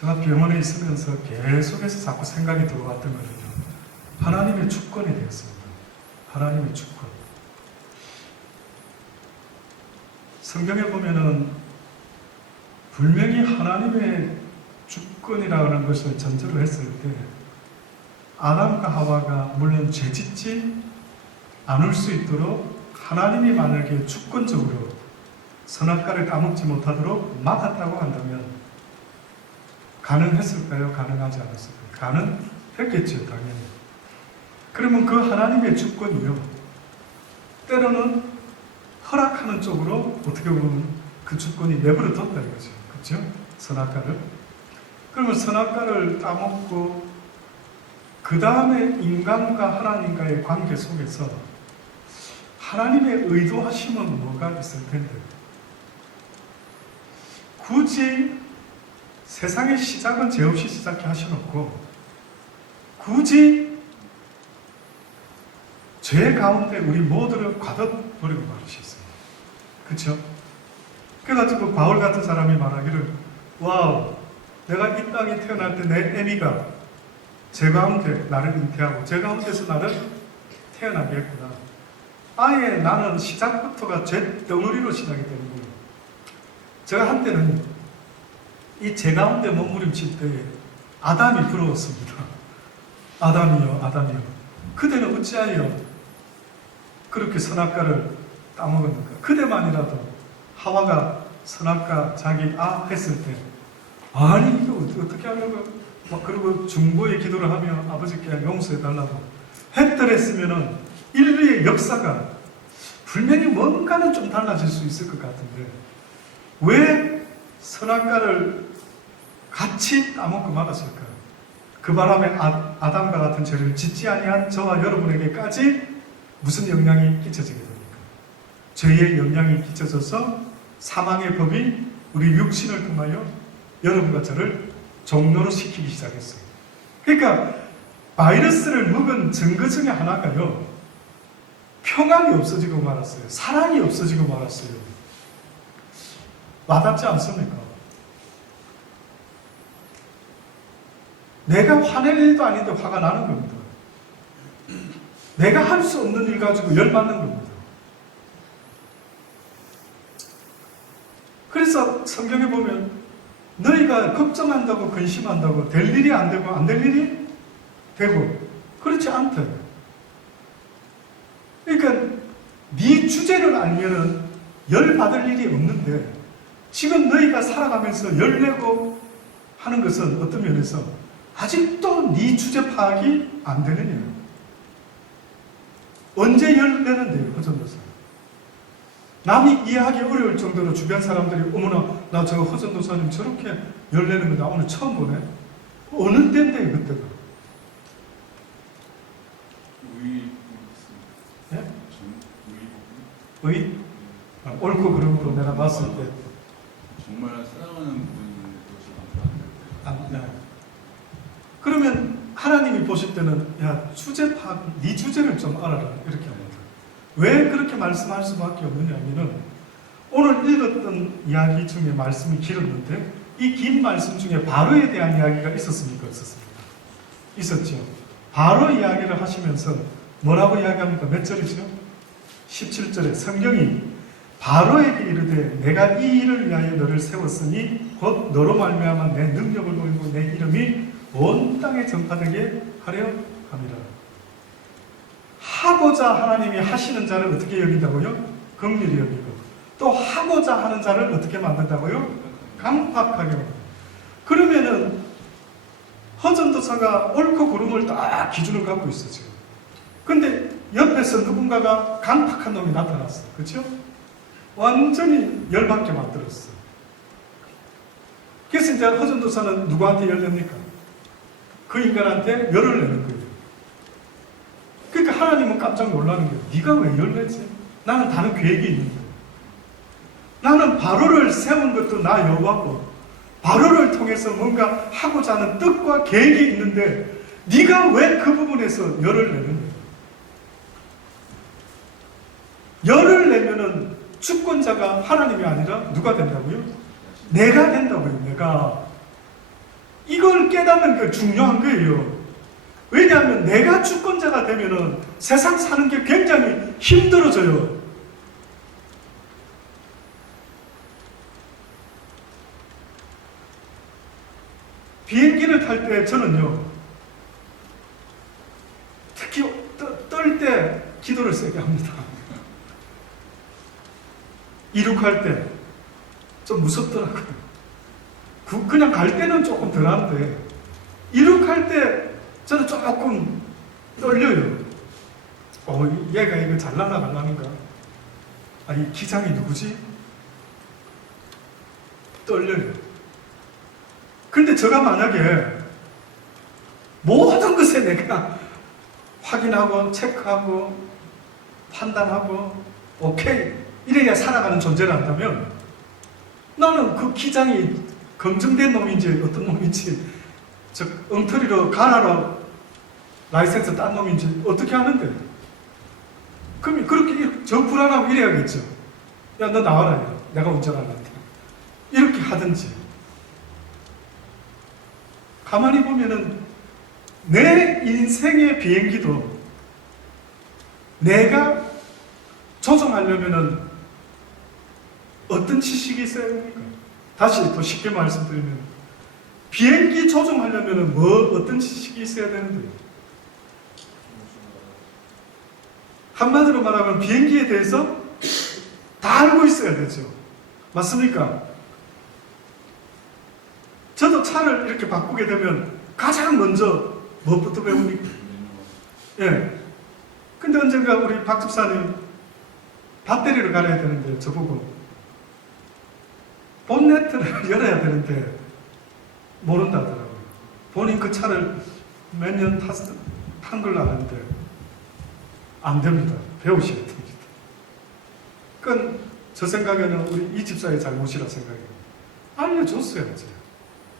제가 병원에 있으면서 계속해서 자꾸 생각이 들어왔던 거는요, 하나님의 주권에 대해서입니다. 하나님의 주권. 성경에 보면은 분명히 하나님의 주권이라는 것을 전제로 했을 때 아담과 하와가 물론 죄짓지 않을 수 있도록 하나님이 만약에 주권적으로 선악과를 따먹지 못하도록 막았다고 한다면 가능했을까요? 가능하지 않았을까요? 가능했겠죠, 당연히. 그러면 그 하나님의 주권이요, 때로는 허락하는 쪽으로 어떻게 보면 그 주권이 내버려 뒀다 이거죠. 그렇죠? 선악과를. 그러면 선악과를 따먹고 그 다음에 인간과 하나님과의 관계 속에서 하나님의 의도하심은 뭐가 있을 텐데, 굳이 세상의 시작은 죄 없이 시작해 하셔놓고 굳이 죄 가운데 우리 모두를 가둬버리고 말으셨어요. 그렇죠? 그래가지고 바울 같은 사람이 말하기를, 와우, 내가 이 땅에 태어날 때 내 애미가 죄 가운데 나를 잉태하고 죄 가운데서 나를 태어나게 했구나. 아예 나는 시작부터가 죄 덩어리로 시작이 되는 거예요. 제가 한때는 이 죄 가운데 몸부림칠 때 아담이 부러웠습니다. 아담이요, 아담이요. 그대는 어찌하여 그렇게 선악과를 따먹었는가? 그대만이라도 하와가 선악과 자기 했을 때, 아니 이거 어떻게 하려고 막 그러고 중보의 기도를 하며 아버지께 용서해 달라고 했더랬으면은 인류의 역사가 분명히 뭔가는 좀 달라질 수 있을 것 같은데, 왜 선악과를 같이 따먹고 말았을까? 그 바람에 아담과 같은 죄를 짓지 아니한 저와 여러분에게까지 무슨 영향이 끼쳐지게 됩니까? 죄의 영향이 끼쳐져서 사망의 법이 우리 육신을 통하여 여러분과 저를 종로로 시키기 시작했어요. 그러니까 바이러스를 먹은 증거 중에 하나가요, 평안이 없어지고 말았어요. 사랑이 없어지고 말았어요. 와닿지 않습니까? 내가 화낼 일도 아닌데 화가 나는 겁니다. 내가 할 수 없는 일 가지고 열받는 겁니다. 그래서 성경에 보면 너희가 걱정한다고 근심한다고 될 일이 안 되고 안 될 일이 되고 그렇지 않다. 그러니까 네 주제를 알면은 열받을 일이 없는데, 지금 너희가 살아가면서 열내고 하는 것은 어떤 면에서 아직도 네 주제 파악이 안 되는 일이에요. 언제 열내는데요, 허전도사? 남이 이해하기 어려울 정도로 주변 사람들이, 어머나, 나 저 허전도사님 저렇게 열내는 거 나 오늘 처음 보네. 어느 때인데, 그때가? 예? 의? 옳고 그름으로 내가 봤을 때. 정말 사랑하는 분인데 그것이 네. 그러면 하나님이 보실 때는, 야, 주제 파악, 네 주제를 좀 알아라. 이렇게 합니다. 왜 그렇게 말씀할 수밖에 없느냐면은, 오늘 읽었던 이야기 중에 말씀이 길었는데, 이 긴 말씀 중에 바로에 대한 이야기가 있었습니까? 없었습니까? 있었죠. 바로 이야기를 하시면서 뭐라고 이야기합니까? 몇 절이죠? 17절에 성경이 바로에게 이르되 내가 이 일을 위하여 너를 세웠으니 곧 너로 말미암아 내 능력을 보이고 내 이름이 온 땅에 전파되게 하려 함이라. 하고자 하나님이 하시는 자를 어떻게 여긴다고요? 긍휼히 여기고, 또 하고자 하는 자를 어떻게 만든다고요? 강팍하게 만든다. 그러면은 허전도사가 옳고 그름을 딱 기준을 갖고 있어 지금. 근데 옆에서 누군가가 강팍한 놈이 나타났어. 그렇죠? 완전히 열받게 만들었어. 그래서 이제 허전도사는 누구한테 열냅니까? 그 인간한테 열을 내는 거예요. 그러니까 하나님은 깜짝 놀라는 거예요. 네가 왜 열내지? 나는 다른 계획이 있는데. 나는 바로를 세운 것도 나 여호와고, 바로를 통해서 뭔가 하고자 하는 뜻과 계획이 있는데 네가 왜 그 부분에서 열을 내는 거예요? 열을 내면은 주권자가 하나님이 아니라 누가 된다고요? 내가 된다고요. 내가. 이걸 깨닫는 게 중요한 거예요. 왜냐하면 내가 주권자가 되면은 세상 사는 게 굉장히 힘들어져요. 비행기를 탈 때 저는요, 특히 떨 때 기도를 세게 합니다. 이륙할 때 좀 무섭더라고요. 그냥 갈 때는 조금 덜한데 이륙할 때 저는 조금 떨려요. 얘가 이거 잘 날아가려는가? 이 기장이 누구지? 떨려요. 그런데 제가 만약에 모든 것에 내가 확인하고 체크하고 판단하고 오케이 이래야 살아가는 존재를 한다면 나는 그 기장이 검증된 놈인지 어떤 놈인지 엉터리로 가나로 라이센스 딴 놈인지 어떻게 하는데? 그럼 그렇게 저 불안하고 이래야겠죠. 야, 너 나와라. 야. 내가 운전하는데. 이렇게 하든지. 가만히 보면은 내 인생의 비행기도 내가 조종하려면은 어떤 지식이 있어야 됩니까? 다시 더 쉽게 말씀드리면 비행기 조종하려면은 어떤 지식이 있어야 되는데? 한마디로 말하면 비행기에 대해서 다 알고 있어야 되죠. 맞습니까? 저도 차를 이렇게 바꾸게 되면 가장 먼저 무엇부터 배웁니까? 예. 근데 언젠가 우리 박 집사님 배터리를 갈아야 되는데 저보고 본네트를 열어야 되는데 모른다더라고요. 본인 그 차를 몇 년 탄 걸로 아는데 안 됩니다. 배우셔야 됩니다. 그건 저 생각에는 우리 이 집사의 잘못이라 생각해요. 알려줬어야지.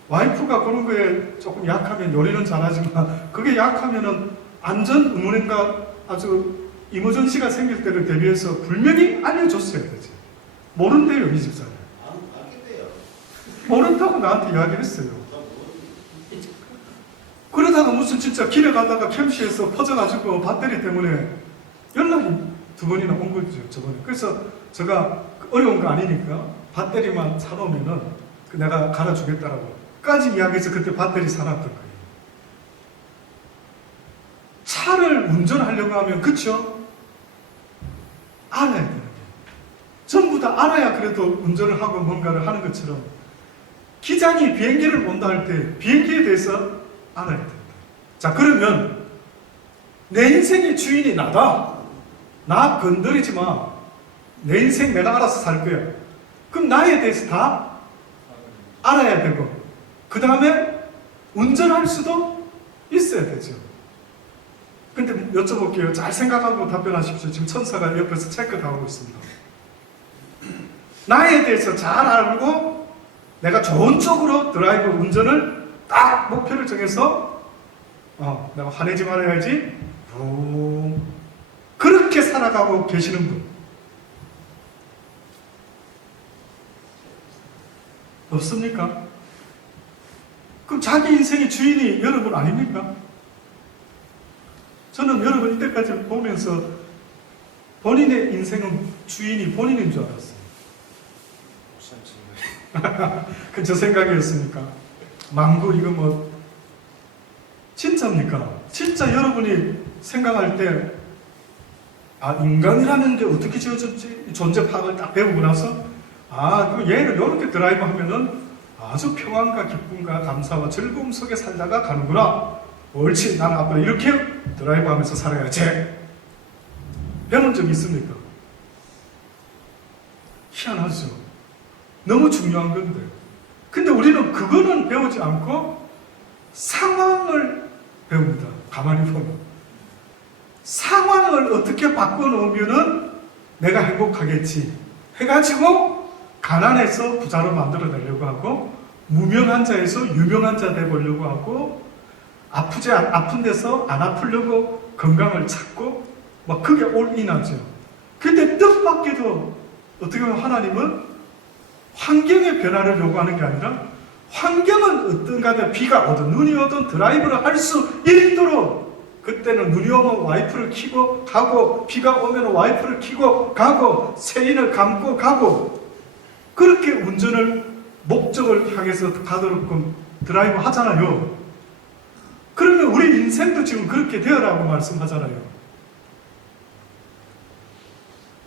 와이프가 그런 거에 조금 약하면 요리는 잘하지만 그게 약하면은 안전 의문인가 아주 이머전시가 생길 때를 대비해서 분명히 알려줬어야 되지. 모른대요, 이 집사는. 모른다고 나한테 이야기했어요. 그러다가 무슨 진짜 길에 가다가 캠시에서 퍼져가지고 배터리 때문에 연락이 2번이나 온 거죠, 저번에. 그래서 제가 어려운 거 아니니까 배터리만 사놓으면은 내가 갈아주겠다라고 까지 이야기해서 그때 배터리 사놨던 거예요. 차를 운전하려고 하면, 그쵸? 알아야 되는 게. 전부 다 알아야 그래도 운전을 하고 뭔가를 하는 것처럼 기장이 비행기를 본다 할 때 비행기에 대해서 알아야 된다. 자, 그러면 내 인생의 주인이 나다. 나 건드리지 마. 내 인생 내가 알아서 살 거야. 그럼 나에 대해서 다 알아야 되고 그 다음에 운전할 수도 있어야 되죠. 근데 여쭤볼게요. 잘 생각하고 답변하십시오. 지금 천사가 옆에서 체크 다 하고 있습니다. 나에 대해서 잘 알고 내가 좋은 쪽으로 드라이브 운전을 딱 목표를 정해서 내가 화내지 말아야지. 그렇게 살아가고 계시는 분 없습니까? 그럼 자기 인생의 주인이 여러분 아닙니까? 저는 여러분 이때까지 보면서 본인의 인생은 주인이 본인인 줄 알았어요. 그 저 생각이었습니까? 망고 이거 뭐 진짜입니까? 진짜 여러분이 생각할 때 인간이라는 게 어떻게 지어졌지? 존재 파악을 딱 배우고 나서 그 얘를 이렇게 드라이브 하면은 아주 평안과 기쁨과 감사와 즐거움 속에 살다가 가는구나. 옳지, 나는 앞으로 이렇게 드라이브 하면서 살아야지. 배운 적이 있습니까? 희한하죠. 너무 중요한 건데. 근데 우리는 그거는 배우지 않고 상황을 배웁니다. 가만히 보면. 상황을 어떻게 바꿔놓으면은 내가 행복하겠지 해가지고 가난해서 부자로 만들어내려고 하고 무명한 자에서 유명한 자 되보려고 하고 아픈 데서 안 아프려고 건강을 찾고 막 그게 올인하죠. 근데 뜻밖에도 어떻게 보면 하나님은 환경의 변화를 요구하는 게 아니라 환경은 어떤가면 비가 오든 눈이 오든 드라이브를 할 수 있도록 그때는 눈이 오면 와이프를 켜고 가고 비가 오면 와이프를 켜고 가고 세인을 감고 가고 그렇게 운전을 목적을 향해서 가도록 드라이브 하잖아요. 그러면 우리 인생도 지금 그렇게 되어라고 말씀하잖아요.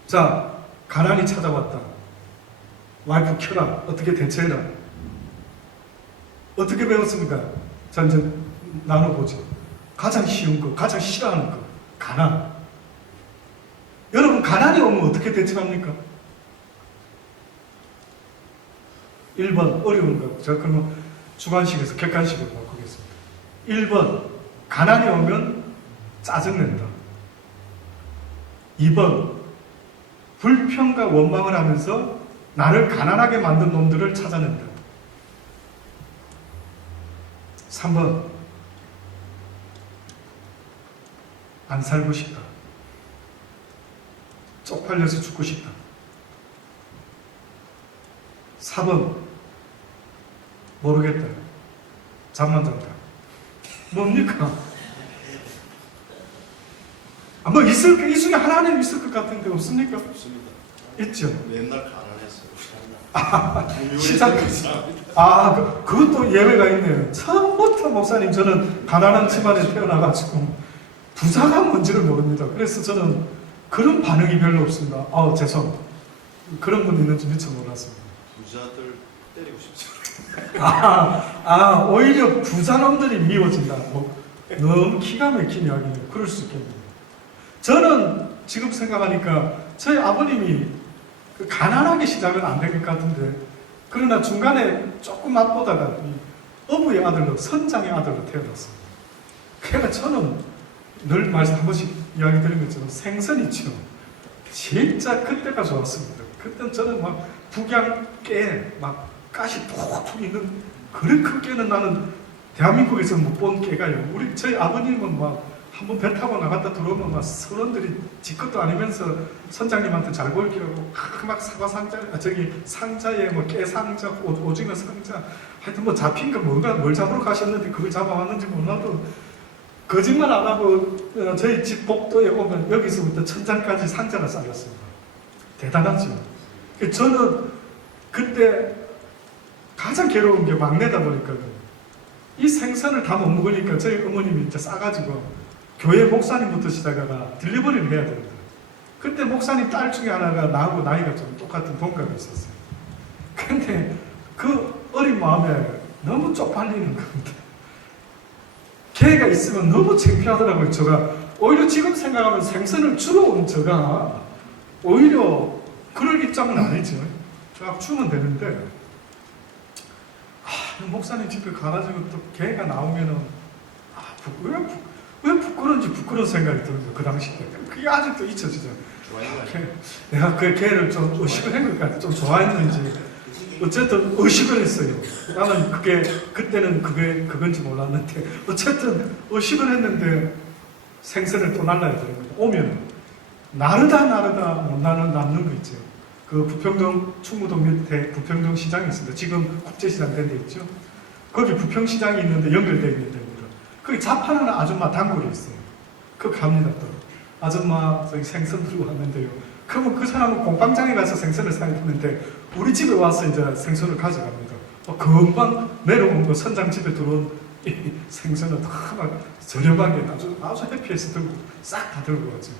자, 가난이 찾아왔다. 와이프 켜라. 어떻게 대처해라. 어떻게 배웠습니까? 자, 이제 나눠보죠. 가장 쉬운 거, 가장 싫어하는 거. 가난. 여러분, 가난이 오면 어떻게 대처합니까? 1번, 어려운 거. 제가 그러면 주관식에서 객관식으로 바꾸겠습니다. 1번, 가난이 오면 짜증낸다. 2번, 불평과 원망을 하면서 나를 가난하게 만든 놈들을 찾아낸다. 3번, 안 살고 싶다. 쪽팔려서 죽고 싶다. 4번, 모르겠다. 잠만 잔다. 뭡니까? 뭐 이 중에 하나는 있을 것 같은데 없습니까? 없습니다. 있죠. 맨날 가난했어요. 시작했어. 그것도 예외가 있네요. 처음부터 목사님 저는 가난한 집안에 태어나가지고 부자가 뭔지를 모릅니다. 그래서 저는 그런 반응이 별로 없습니다. 죄송. 그런 분 있는지 미처 몰랐습니다. 부자들 때리고 싶죠. 오히려 부자놈들이 미워진다. 너무 기가 막힌 이야기네요. 그럴 수 있겠네요. 저는 지금 생각하니까 저희 아버님이 가난하게 시작은 안 된 것 같은데 그러나 중간에 조금 맛보다가 어부의 아들로 선장의 아들로 태어났습니다. 그러니까 저는 늘 한 번씩 이야기 드린 것처럼 생선이죠. 진짜 그때가 좋았습니다. 그때는 저는 막 북양깨 막 가시 톡톡 있는 그런 큰 깨는 나는 대한민국에서 못 본 깨가요. 저희 아버님은 막 한번 배 타고 나갔다 들어오면 막 선원들이 지 것도 아니면서 선장님한테 잘 보이려고 막 사과 상자, 상자에 뭐 깨 상자, 오징어 상자, 하여튼 뭐 잡힌 거 뭔가 뭘 잡으러 가셨는데 그걸 잡아왔는지 몰라도 거짓말 안 하고 저희 집 복도에 오면 여기서부터 천장까지 상자가 쌓였습니다. 대단하죠. 저는 그때 가장 괴로운 게 막내다 보니까 이 생선을 다 못 먹으니까 저희 어머님이 이제 싸가지고 교회 목사님부터 시작하다가 딜리버리를 해야 됩니다. 그때 목사님 딸 중에 하나가 나하고 나이가 좀 똑같은 동갑이 있었어요. 근데 그 어린 마음에 너무 쪽팔리는 겁니다. 걔가 있으면 너무 창피하더라고요. 제가 오히려 지금 생각하면 생선을 주러 온 제가 오히려 그럴 입장은 아니죠. 쫙 주면 되는데 목사님 집에 가가지고 또 걔가 나오면은 왜 부끄러운지 부끄러운 생각이 들어요. 그 당시 때 그게 아직도 잊혀지죠. 내가 그 걔를 좀 의식을 한 것 같아. 좀 좋아했는지 어쨌든 의식을 했어요. 나는 그때는 그건지 몰랐는데 어쨌든 의식을 했는데 생선을 또 날라야 되는 거죠. 오면 나르다 나는 남는 거 있죠. 그 부평동 충무동 밑에 부평동 시장이 있습니다. 지금 국제시장 된 데 있죠. 거기 부평시장이 있는데 연결되어 있는 데입니다. 거기 자판하는 아줌마 단골이 있어요. 그거 갑니다 또. 아줌마 저기 생선 들고 왔는데요. 그러면 그 사람은 공방장에 가서 생선을 사야 되는데 우리 집에 와서 이제 생선을 가져갑니다. 금방 내려온 거 선장 집에 들어온 이 생선을 다 막 저렴하게 아주 해피해서 들고 싹 다 들고 왔죠.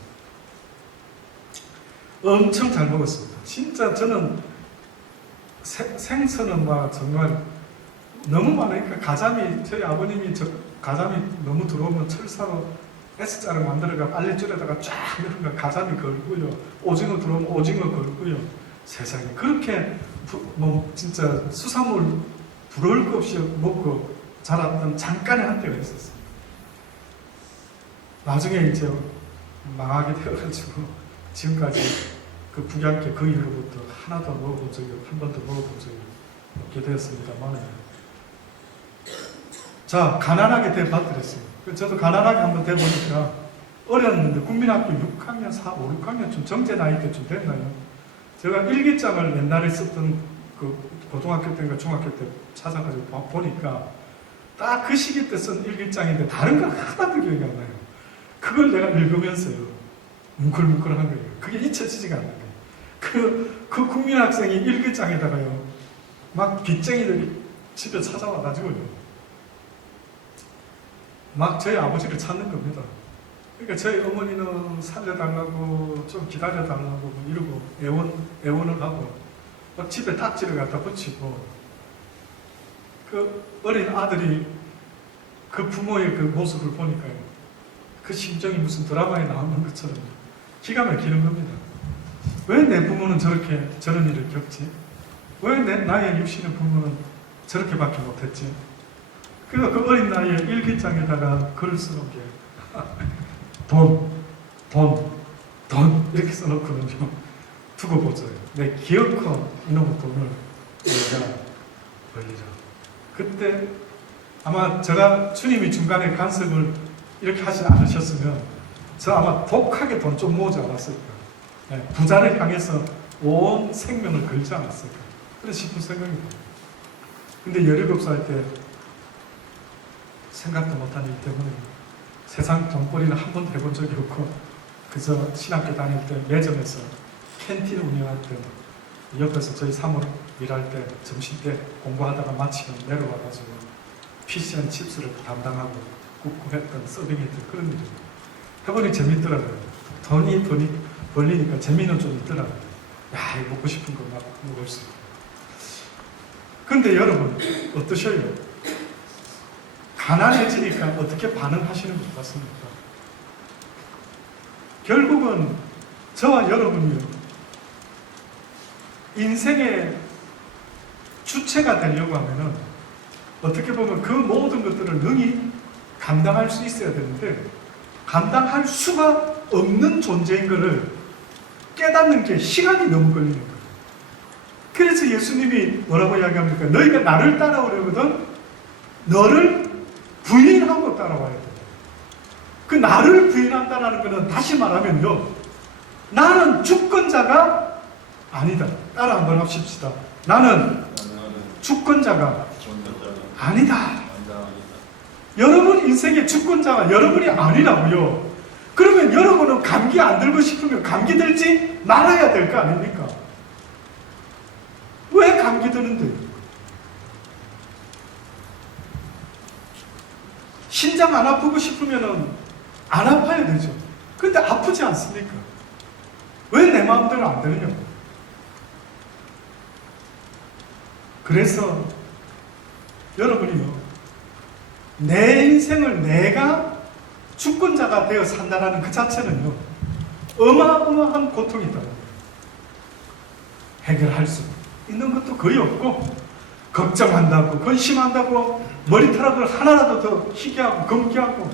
엄청 잘 먹었습니다. 진짜 저는 생선은 막 정말 너무 많으니까 가자미 저희 아버님이 가자미 너무 들어오면 철사로 S자를 만들어가 빨래줄에다가 쫙 넣으면 가자미 걸고요. 오징어 들어오면 오징어 걸고요. 세상에 그렇게 진짜 수산물 부러울 것 없이 먹고 자랐던 잠깐의 한때가 있었어요. 나중에 이제 망하게 되어가지고 지금까지 그 북양캐 그 이후로부터 하나도 먹어본 적이 한 번도 먹어본 적이 없게 되었습니다만 자 가난하게 대받들었어요. 저도 가난하게 한번 돼보니까 어렸는데 국민학교 6학년, 4, 5, 6학년쯤 정제 나이 때쯤 됐나요? 제가 일기장을 옛날에 썼던 그 고등학교 때인가 중학교 때 찾아가지고 보니까 딱 그 시기 때 쓴 일기장인데 다른 건 하나도 기억이 안 나요. 그걸 내가 읽으면서요. 뭉클뭉클한 거예요. 그게 잊혀지지가 않는 거예요. 그 국민학생이 일기장에다가요. 막 빚쟁이들이 집에 찾아와가지고요. 막 저희 아버지를 찾는 겁니다. 그러니까 저희 어머니는 살려달라고 좀 기다려달라고 이러고 애원을 하고 막 집에 딱지를 갖다 붙이고 그 어린 아들이 그 부모의 그 모습을 보니까요. 그 심정이 무슨 드라마에 나오는 것처럼 기가 막히는 겁니다. 왜 내 부모는 저런 일을 겪지? 왜 나의 육신의 부모는 저렇게밖에 못했지? 그래서 그 어린 나이에 일기장에다가 글을 써놓은 게 돈 이렇게 써놓고는요. 두고 보죠. 내 기어코 이놈의 돈을 내가 벌리자. 그때 아마 제가 주님이 중간에 간섭을 이렇게 하지 않으셨으면 저 아마 독하게 돈 좀 모으지 않았을까. 네, 부자를 향해서 온 생명을 걸지 않았을까. 그런 싶은 생각입니다. 근데 17살 때 생각도 못한 일 때문에 세상 돈벌이는 한 번도 해본 적이 없고 그저 신학교 다닐 때 매점에서 캔틴 운영할 때 옆에서 저희 사모를 일할 때 점심 때 공부하다가 마치면 내려와가지고 피시앤칩스를 담당하고 굽고 했던 서빙했던 그런 일입니다. 해보니 재밌더라고요. 돈이 벌리니까 재미는 좀 있더라고요. 야, 이거 먹고 싶은 거 막 먹을 수 있고. 근데 여러분 어떠셔요? 가난해지니까 어떻게 반응하시는 것 같습니까? 결국은 저와 여러분이 인생의 주체가 되려고 하면은 어떻게 보면 그 모든 것들을 능히 감당할 수 있어야 되는데 감당할 수가 없는 존재인 것을 깨닫는 게 시간이 너무 걸리는 거예요. 그래서 예수님이 뭐라고 이야기합니까? 너희가 나를 따라오려거든 너를 부인하고 따라와야 돼요. 그 나를 부인한다는 것은 다시 말하면요. 나는 주권자가 아니다. 따라 한번 합시다. 나는 주권자가 아니다. 여러분 인생의 주권자가 여러분이 아니라고요. 그러면 여러분은 감기 안 들고 싶으면 감기 들지 말아야 될 거 아닙니까? 왜 감기 드는데? 심장 안 아프고 싶으면 안 아파야 되죠. 근데 아프지 않습니까? 왜 내 마음대로 안 되느냐고. 그래서 여러분이요. 내 인생을 내가 주권자가 되어 산다는 그 자체는요. 어마어마한 고통이다. 해결할 수 있는 것도 거의 없고 걱정한다고 근심한다고 머리털을 하나라도 더 희게 하고 검게 하고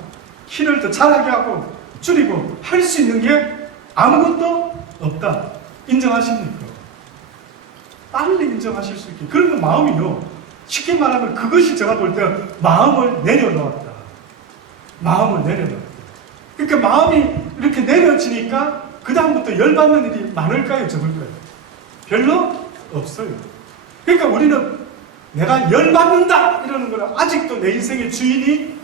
키를 더 자라게 하고 줄이고 할 수 있는 게 아무것도 없다. 인정하십니까? 빨리 인정하실 수 있게. 그러면 마음이요. 쉽게 말하면 그것이 제가 볼 때 마음을 내려놓았다. 마음을 내려놓았다. 그러니까 마음이 이렇게 내려지니까 그 다음부터 열받는 일이 많을까요? 적을까요? 별로 없어요. 그러니까 우리는 내가 열받는다 이러는 거는 아직도 내 인생의 주인이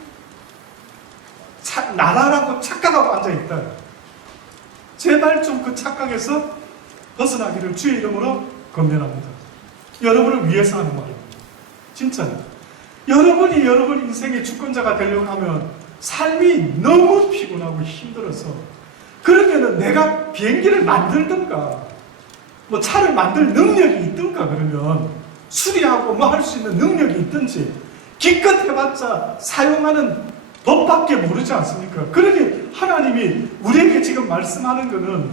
나라라고 착각하고 앉아있다. 제발 좀 그 착각에서 벗어나기를 주의 이름으로 건면합니다. 여러분을 위해서 하는 말입니다. 진짜요. 여러분이 여러분 인생의 주권자가 되려고 하면 삶이 너무 피곤하고 힘들어서 그러면은 내가 비행기를 만들든가 뭐 차를 만들 능력이 있든가 그러면 수리하고 뭐 할 수 있는 능력이 있든지 기껏 해봤자 사용하는 법밖에 모르지 않습니까? 그러니 하나님이 우리에게 지금 말씀하는 것은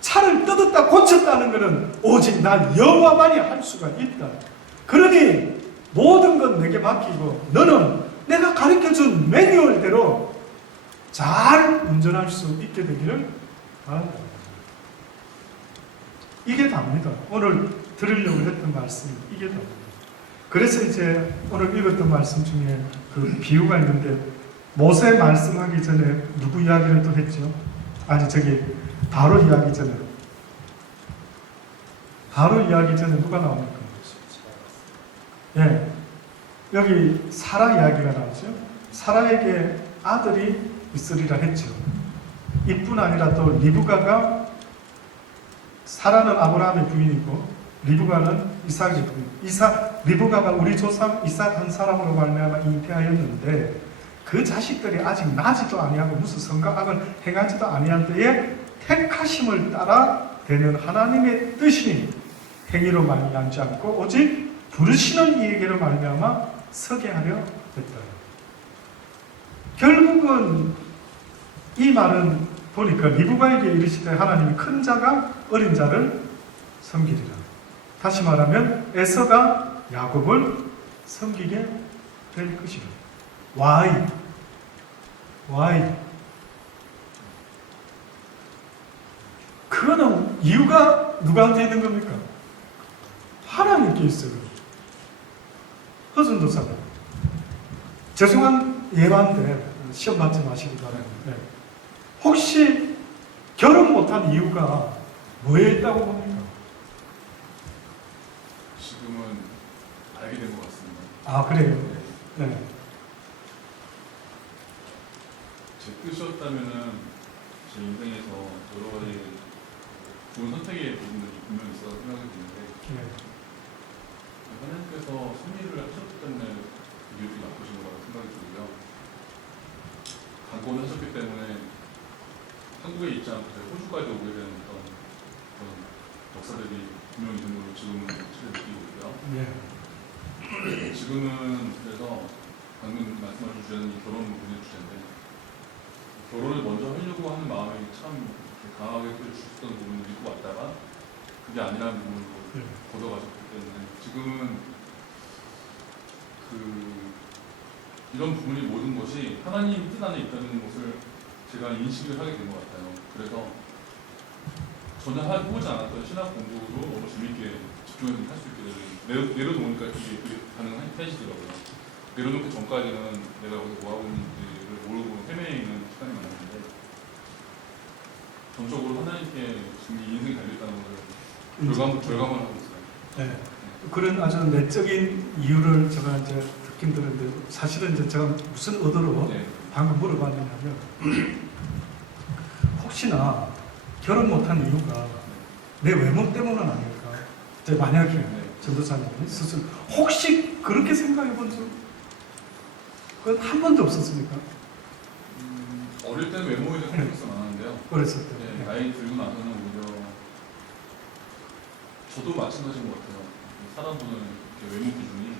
차를 뜯었다 고쳤다는 것은 오직 나 여호와만이 할 수가 있다. 그러니 모든 건 내게 맡기고 너는 내가 가르쳐준 매뉴얼대로 잘 운전할 수 있게 되기를 바란다. 이게 답니다. 오늘 들으려고 했던 말씀이 이게 답니다. 그래서 이제 오늘 읽었던 말씀 중에 그 비유가 있는데 모세 말씀하기 전에 누구 이야기를 또 했죠? 아니 저기 바로 이야기 전에 누가 나옵니까? 예, 여기 사라 이야기가 나오죠. 사라에게 아들이 있으리라 했죠. 이뿐 아니라 또 리브가가, 사라는 아브라함의 부인이고 리브가는 이삭의 부인. 리브가가 우리 조상 이삭 한 사람으로 말미암아 잉태하였는데 그 자식들이 아직 나지도 아니하고 무슨 선악을 행하지도 아니한 때에 택하심을 따라 되는 하나님의 뜻이 행위로 말미암지 않고 오직 부르시는 이에게로 말미암아 서게 하려 했다. 결국은 이 말은 보니까 리브가에게 이르시되 하나님이 큰 자가 어린 자를 섬기리라. 다시 말하면 에서가 야곱을 섬기게 될 것이라. Why? 그거는 이유가 누구한테 있는 겁니까? 하나님께 있어요. 허준도사님, 죄송한 예반데 시험 맞지 마시기 바랍니다. 혹시 결혼 못한 이유가 뭐에 있다고 봅니까? 지금은 알게 된 것 같습니다. 아, 그래요? 네. 제 뜻이었다면은 제 인생에서 여러 가지 좋은 선택의 부분들이 분명히 있어서 생각이 드는데 네. 하나님께서 섭리를 하셨기 때문에 이렇게 나쁘신 거라고 생각이 들고요. 강권을 하셨기 때문에 한국에 있지 않고 호주까지 오게 된 그런 역사들이 분명히 있는 걸로 지금은 확실히 느끼고 있고요. 네. 지금은 그래서 방금 말씀하신 주제는 이 결혼 부분의 주제인데 결혼을 먼저 하려고 하는 마음이 참 강하게 끌어주셨던 부분을 믿고 왔다가 그게 아니라는 부분으로 걷어가셨기 때문에 지금은 이런 부분이 모든 것이 하나님 뜻 안에 있다는 것을 제가 인식을 하게 된 것 같아요. 그래서 전혀 해보지 않았던 신학 공부도 너무 재밌게 집중해서 할 수 있게 되는 내려놓으니까 이게 가능한 편이시더라고요. 내려놓기 전까지는 내가 여기서 뭐 하고 있는지를 모르고 헤매이는 시간이 많았는데 전적으로 하나님께 지금 이 인생이 달렸다는 것을 절감을 하고 있어요. 네. 그런 아주 내적인 이유를 제가 이제 듣긴 들었는데 사실은 이제 제가 무슨 의도로 방금 물어봤느냐면 혹시나 결혼 못한 이유가 내 외모 때문은 아닐까? 이제 만약에 전도사님이 스스로 혹시 그렇게 생각해 본 적 그건 한 번도 없었습니까? 어릴 때는 외모에 대해서 컴플렉스 많았는데요. 어렸을 때. 네, 나이 들고 나서는 오히려 저도 마찬가지인 것 같아요. 사람 보는 외모 기준이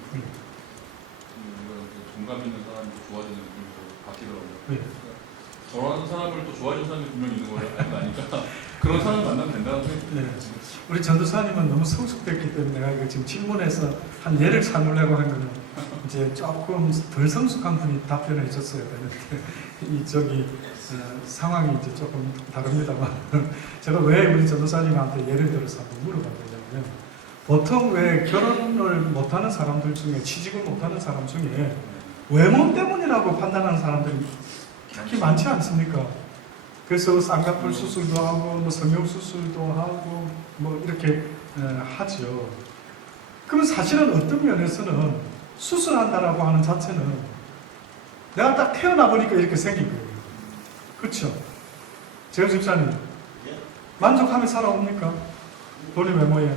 동감 있는 사람이 좋아지는 느낌으로 바뀌더라고요. 네. 저런 사람을 또 좋아하는 사람이 분명히 있는 걸 알고 나니까 그런 사람을 만나면 된다는 생각이 들어요. 네. 우리 전도사님은 너무 성숙됐기 때문에 내가 이거 지금 질문에서 한 예를 삼으려고 한 거는 이제 조금 덜 성숙한 분이 답변해 줬어야 되는데 상황이 이제 조금 다릅니다만 제가 왜 우리 전도사님한테 예를 들어서 한번 물어봤냐면 보통 왜 결혼을 못하는 사람들 중에 취직을 못하는 사람 중에 외모 때문이라고 판단하는 사람들이 특히 많지 않습니까? 그래서 쌍꺼풀 수술도 하고 뭐 성형 수술도 하고 뭐 이렇게 하죠. 그러면 사실은 어떤 면에서는 수술한다라고 하는 자체는 내가 딱 태어나 보니까 이렇게 생긴 거예요. 그렇죠? 재우 집사님 만족하며 살아옵니까? 본인 외모에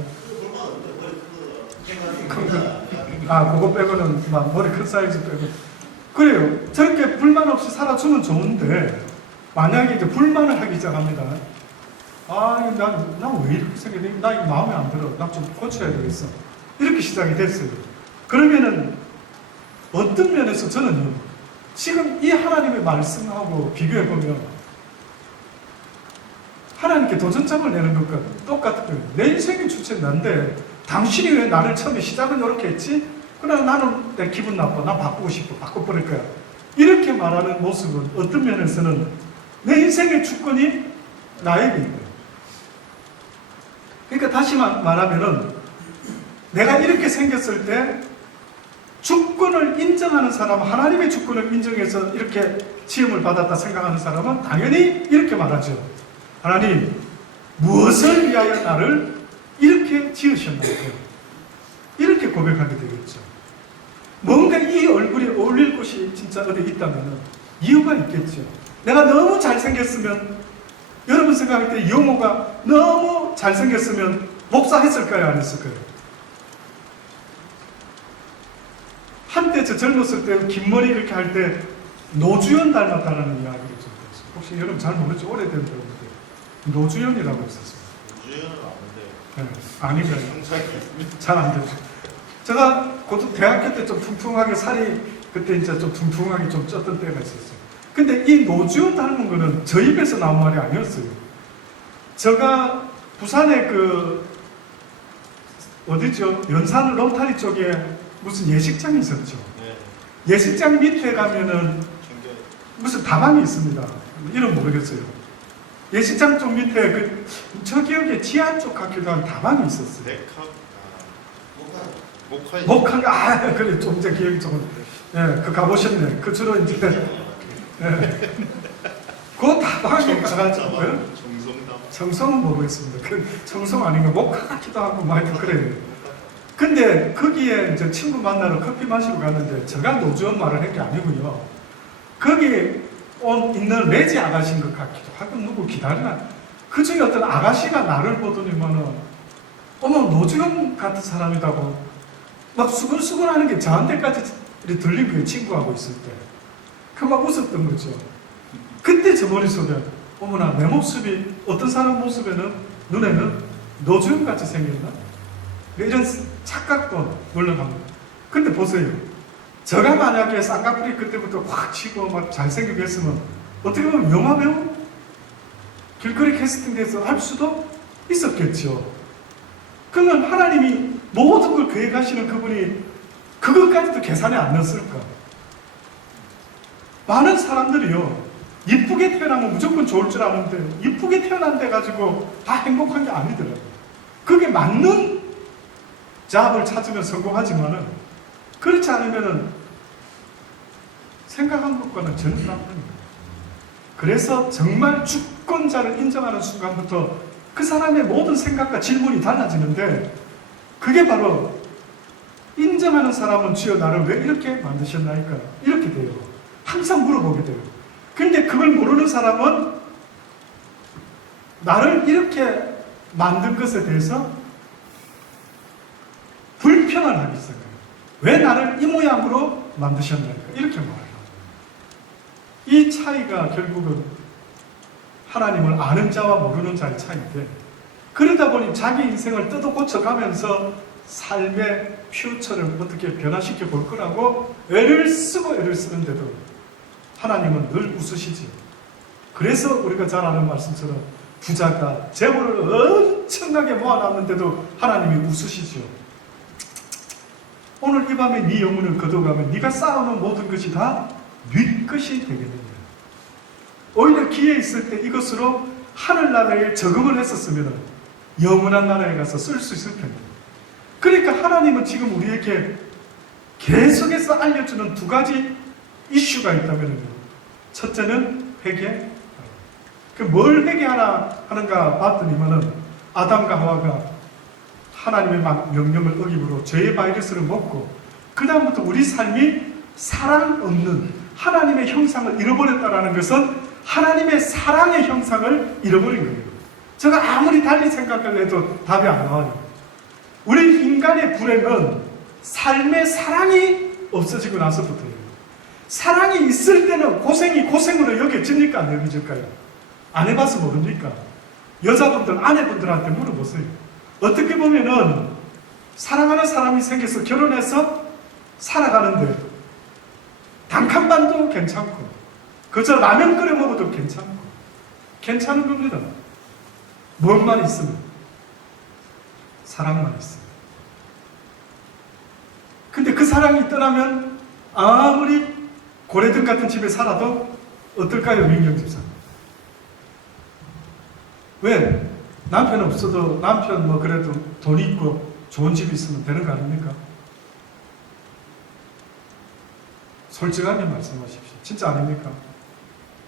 그거 빼고는 막 머리 큰 사이즈 빼고 그래요. 저렇게 불만 없이 살아주면 좋은데 만약에 이제 불만을 하기 시작합니다. 난 왜 이렇게 생겼니? 나 이거 마음에 안 들어. 나 좀 고쳐야 되겠어. 이렇게 시작이 됐어요. 그러면은 어떤 면에서 저는요, 지금 이 하나님의 말씀하고 비교해 보면 하나님께 도전장을 내는 것과 똑같은 거예요. 내 인생의 주체는 난데 당신이 왜 나를 처음에 시작은 이렇게 했지? 그러나 나는 내 기분 나빠. 나 바꾸고 싶어. 바꿔버릴 거야. 이렇게 말하는 모습은 어떤 면에서는 내 인생의 주권이 나에게 있는 거예요. 그러니까 다시 말하면은 내가 이렇게 생겼을 때 주권을 인정하는 사람, 하나님의 주권을 인정해서 이렇게 지음을 받았다 생각하는 사람은 당연히 이렇게 말하죠. 하나님, 무엇을 위하여 나를 이렇게 지으셨나요? 이렇게 고백하게 되겠죠. 뭔가 이 얼굴에 어울릴 곳이 진짜 어디 있다면 이유가 있겠죠. 내가 너무 잘생겼으면, 여러분 생각할 때 영호가 너무 잘생겼으면 목사했을까요? 안 했을까요? 한때 저 젊었을 때 긴 머리 이렇게 할 때 노주현 닮았다라는 이야기를 좀 들었어요. 혹시 여러분 잘 모르죠? 오래된 분인데 노주현이라고 있었어요. 우주연은 아는데 네, 아니면 상상이 있습니다. 잘 안 되죠. 제가 대학교 때 좀 퉁퉁하게 살이 그때 이제 좀 퉁퉁하게 좀 쪘던 때가 있었어요. 근데 이 노주현 닮은 거는 저 입에서 나온 말이 아니었어요. 제가 부산에 그 어디죠? 연산 로타리 쪽에 무슨 예식장이 있었죠. 네. 예식장 밑에 가면은 굉장히 무슨 다방이 있습니다. 이름 모르겠어요. 예식장 쪽 밑에 저 기억에 지하 쪽 같기도 한 다방이 있었어요. 네카 목화이 목한 그래 좀 이제 기억이 조금 그 가보셨네. 그 주로 이제 그 다방에 가가지고 정성담 정성은 모르겠습니다. 그 정성 아닌가 목화 같기도 하고 막 하여튼 그래요. 근데 거기에 이제 친구 만나러 커피 마시러 갔는데 제가 노주현 말을 한 게 아니고요. 거기 있는 레지 아가씨인 것 같기도 하고 누구 기다리나. 그 중에 어떤 아가씨가 나를 보더니만은 어머 노주현 같은 사람이라고 막 수근수근하는 게 저한테까지 들린 거예요. 친구하고 있을 때. 그 막 웃었던 거죠. 그때 제 머릿속에 어머나 내 모습이 어떤 사람 모습에는 눈에는 노주현 같이 생겼나? 이런 착각도 물론 합니다. 근데 보세요. 제가 만약에 쌍꺼풀이 그때부터 확 치고 막 잘생기게 했으면 어떻게 보면 영화배우? 길거리 캐스팅돼서 할 수도 있었겠죠. 그러면 하나님이 모든 걸 계획하시는 그분이 그것까지도 계산에 안 넣었을까? 많은 사람들이요. 이쁘게 태어나면 무조건 좋을 줄 아는데 이쁘게 태어난 데 가지고 다 행복한 게 아니더라고요. 그게 맞는 잡을 찾으면 성공하지만은 그렇지 않으면은 생각한 것과는 전혀 다릅니다. 그래서 정말 주권자를 인정하는 순간부터 그 사람의 모든 생각과 질문이 달라지는데 그게 바로 인정하는 사람은 주여 나를 왜 이렇게 만드셨나이까? 이렇게 돼요. 항상 물어보게 돼요. 근데 그걸 모르는 사람은 나를 이렇게 만든 것에 대해서 불평을 하기 시작해요. 왜 나를 이 모양으로 만드셨나이까? 이렇게 말해요. 이 차이가 결국은 하나님을 아는 자와 모르는 자의 차이인데 그러다 보니 자기 인생을 뜯어 고쳐가면서 삶의 퓨처를 어떻게 변화시켜 볼 거라고 애를 쓰고 애를 쓰는데도 하나님은 늘 웃으시지. 그래서 우리가 잘 아는 말씀처럼 부자가 재물을 엄청나게 모아놨는데도 하나님이 웃으시죠. 오늘 이 밤에 네 영혼을 거둬가면 네가 쌓아놓은 모든 것이 다 네 것이 되겠느냐. 오히려 기회 있을 때 이것으로 하늘나라에 적응을 했었으면 영원한 나라에 가서 쓸 수 있을 텐데. 그러니까 하나님은 지금 우리에게 계속해서 알려주는 두 가지 이슈가 있다면 첫째는 회개. 뭘 회개하는가 봤더니만은 아담과 하와가 하나님의 명령을 어김으로 죄의 바이러스를 먹고 그 다음부터 우리 삶이 사랑 없는 하나님의 형상을 잃어버렸다는 것은 하나님의 사랑의 형상을 잃어버린 거예요. 제가 아무리 달리 생각을 해도 답이 안 나와요. 우리 인간의 불행은 삶의 사랑이 없어지고 나서부터예요. 사랑이 있을 때는 고생이 고생으로 여겨집니까? 안 여겨질까요? 안 해봐서 모릅니까? 여자분들, 아내분들한테 물어보세요. 어떻게 보면은 사랑하는 사람이 생겨서 결혼해서 살아가는데 단칸반도 괜찮고 그저 라면 끓여 먹어도 괜찮고 괜찮은 겁니다. 뭘만 있으면 사랑만 있으면. 근데 그 사랑이 떠나면 아무리 고래등 같은 집에 살아도 어떨까요, 민경 집사님? 왜? 남편 없어도 남편 뭐 그래도 돈 있고 좋은 집이 있으면 되는 거 아닙니까? 솔직하게 말씀하십시오. 진짜 아닙니까?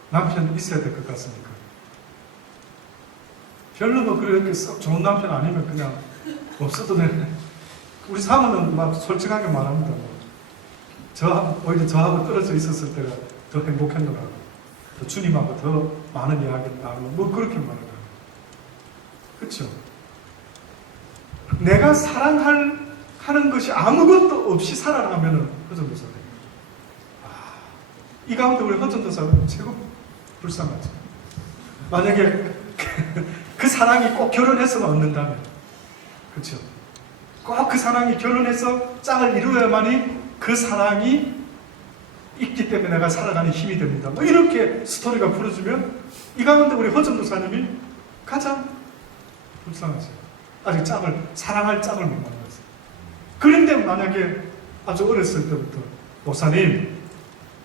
남편 있어야 될 것 같습니까? 별로 뭐 그렇게 썩 좋은 남편 아니면 그냥 없어도 되네. 우리 사모는 막 솔직하게 말합니다. 뭐. 오히려 저하고 떨어져 있었을 때가 더 행복했노라고. 또 주님하고 더 많은 이야기를 나누고 뭐 그렇게 말하는 그렇죠? 내가 사랑하는 것이 아무것도 없이 살아가면은 허전도사 됩니다. 이 가운데 우리 허전도사는 최고 불쌍하죠. 만약에 그 사랑이 꼭 결혼해서만 얻는다면, 그렇죠? 꼭 그 사랑이 결혼해서 짝을 이루어야만이 그 사랑이 있기 때문에 내가 살아가는 힘이 됩니다. 뭐 이렇게 스토리가 풀어지면 이 가운데 우리 허전도사님이 가장 불쌍하죠. 아직 사랑할 짝을 못 만났어요. 그런데 만약에 아주 어렸을 때부터 목사님,